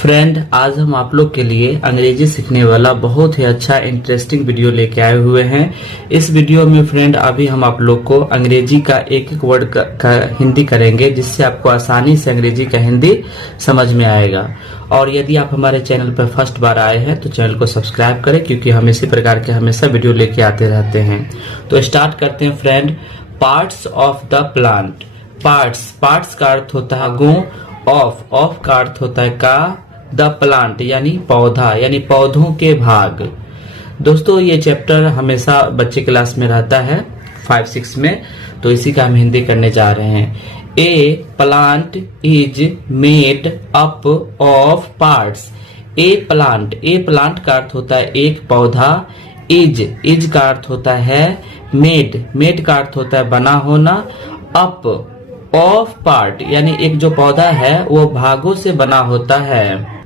Friend, आज हम आप लोग के लिए अंग्रेजी सीखने वाला बहुत ही अच्छा इंटरेस्टिंग वीडियो लेके आए हुए हैं। इस वीडियो में फ्रेंड अभी हम आप लोग को अंग्रेजी का एक एक वर्ड का हिंदी करेंगे, जिससे आपको आसानी से अंग्रेजी का हिंदी समझ में आएगा। और यदि आप हमारे चैनल पर फर्स्ट बार आए हैं तो चैनल को सब्सक्राइब करें, क्योंकि हम इसी प्रकार के हमेशा वीडियो लेके आते रहते हैं। तो स्टार्ट करते हैं friend. Parts of the plant. Parts का अर्थ होता है अंगों, ऑफ का अर्थ होता है का, द प्लांट यानी पौधा यानी पौधों के भाग। दोस्तों, ये चैप्टर हमेशा बच्चे क्लास में रहता है 5-6 में, तो इसी का हम हिंदी करने जा रहे हैं। A plant is made up of parts. A plant का अर्थ होता है एक पौधा। इज का अर्थ होता है मेड का अर्थ होता है बना होना। अप ऑफ पार्ट यानी एक जो पौधा है वो भागों से बना होता है।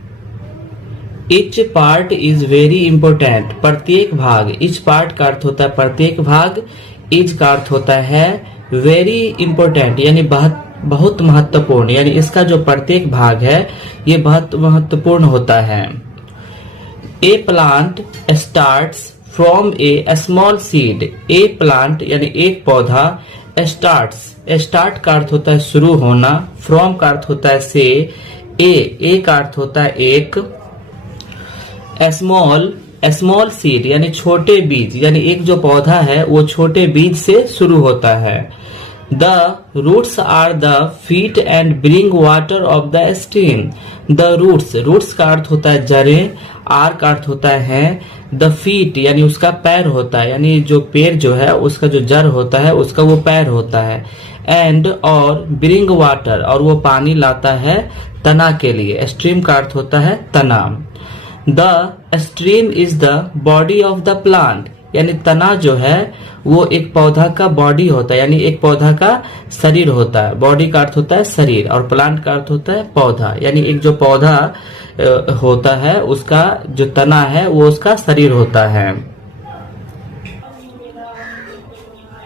Each part is very important. प्रत्येक भाग। इच पार्ट का अर्थ होता है प्रत्येक भाग। इज का अर्थ होता है वेरी इंपोर्टेंट यानी बहुत महत्वपूर्ण, यानी इसका जो प्रत्येक भाग है ये बहुत महत्वपूर्ण होता है। A plant starts from a small seed. A plant यानी एक पौधा। स्टार्ट का अर्थ होता है शुरू होना। फ्रॉम का अर्थ होता है से। ए का अर्थ होता है एक। स्मॉल सीड यानी छोटे बीज, यानी एक जो पौधा है वो छोटे बीज से शुरू होता है। The roots are the feet and bring water of the stream. The roots का अर्थ होता है जड़ें। आर का अर्थ होता है द फीट यानी उसका पैर होता है, यानी जो पेड़ जो है उसका जो जड़ होता है उसका वो पैर होता है। एंड और ब्रिंग वाटर और वो पानी लाता है तना के लिए। स्ट्रीम का अर्थ होता है तना। The stream is the body of the plant यानी तना जो है वो एक पौधा का बॉडी होता है, यानी एक पौधा का शरीर होता है। बॉडी का अर्थ होता है शरीर और प्लांट का अर्थ होता है पौधा, यानी एक जो पौधा होता है उसका जो तना है वो उसका शरीर होता है।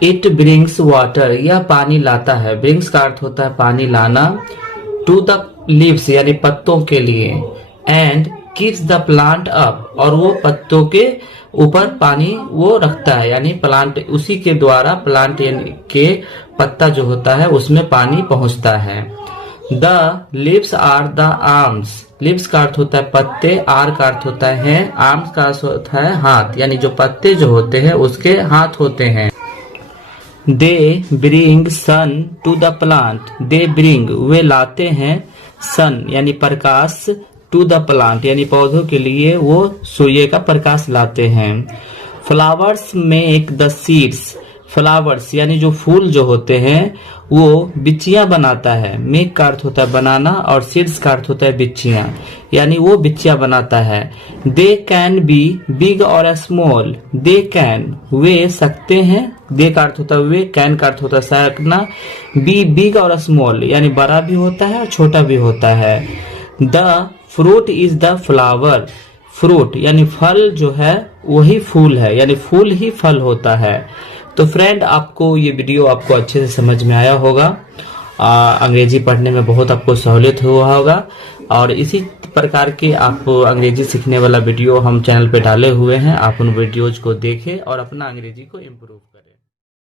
इट ब्रिंग्स वाटर, यह पानी लाता है। ब्रिंग्स का अर्थ होता है पानी लाना। टू द लीव्स यानी पत्तों के लिए। And keeps the plant up और वो पत्तों के ऊपर पानी वो रखता है, यानी प्लांट उसी के द्वारा प्लांट यानी के पत्ता जो होता है उसमें पानी पहुंचता है। The leaves are the arms. Leaves का अर्थ होता है पत्ते। आर का अर्थ होता है आर्म्स का अर्थ होता है हाथ, यानी जो पत्ते जो होते हैं उसके हाथ होते हैं। They bring sun to the plant. They bring वे लाते हैं सन यानी प्रकाश। टू द प्लांट यानी पौधों के लिए वो सूर्य का प्रकाश लाते हैं। Flowers make the seeds. Flowers यानी जो फूल जो होते हैं वो बिच्चियां बनाता है। मेक का अर्थ होता है बनाना और सीड्स का अर्थ होता है बिच्चियां, यानी वो बिच्चियां बनाता है। दे कैन बी बिग और स्मॉल। दे कैन वे सकते हैं। दे का अर्थ होता है वे। कैन का अर्थ होता है सकना। बी बिग और स्मॉल यानी बड़ा भी होता है और छोटा भी होता है। The fruit is the flower. Fruit यानी फल जो है वही फूल है, यानी फूल ही फल होता है। तो फ्रेंड, आपको ये वीडियो आपको अच्छे से समझ में आया होगा। अंग्रेजी पढ़ने में बहुत आपको सहूलियत हुआ होगा। और इसी प्रकार के आप अंग्रेजी सीखने वाला वीडियो हम चैनल पे डाले हुए हैं। आप उन वीडियोज को देखें और अपना अंग्रेजी को इम्प्रूव